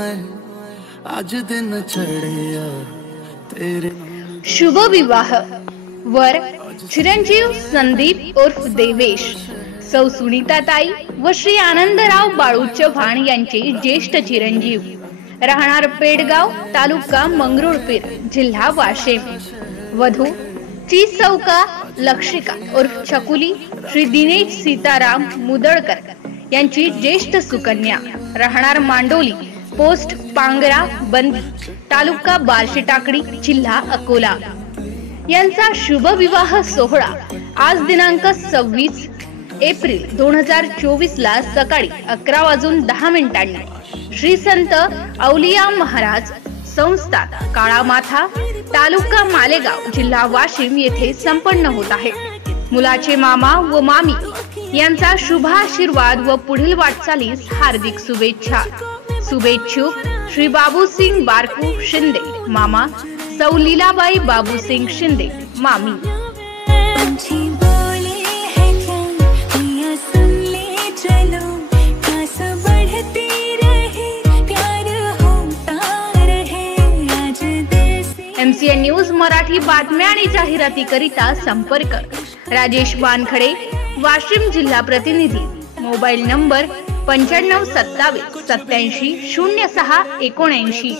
आज दिन चढ़िया तेरे शुभ विवाह वर चिरंजीव संदीप उर्फ देवेश, सौ सुनीताताई व श्री आनंदराव बाळू चव्हाण यांचे ज्येष्ठ चिरंजीव, राहणार पेडगाव, तालुका मंगरुळपीर, जिल्हा वाशिम। वधू ची सौका लक्षिका उर्फ छकुली श्री दिनेश सीताराम मुदळकर यांची ज्येष्ठ सुकन्या, राहणार मांडोली, पोस्ट पांगरा बंदी, तालुका बार्शी टाकडी, जिल्हा अकोला यांचा शुभ विवाह सोहळा आज दिनांक 26 एप्रिल 2024 ला सकाळी 11:10 श्री संत औलिया महाराज संस्थान काळामाथा, तालुका मालेगाव, जिल्हा वाशिम येथे संपन्न होत आहे। मुलाचे मामा व मामी यांचा शुभ आशीर्वाद व पुढील वाटचालीस हार्दिक शुभेच्छा। शुभेच्छुक श्री बाबूसिंग बारकू शिंदे मामा, सौ लीलाबाई बाबूसिंग शिंदे मामी। MCN न्यूज मराठी बातम्या आणि जाहिराती करिता संपर्क राजेश वानखडे, वाशिम जिल्हा प्रतिनिधी, मोबाईल नंबर 9527 87 06 79।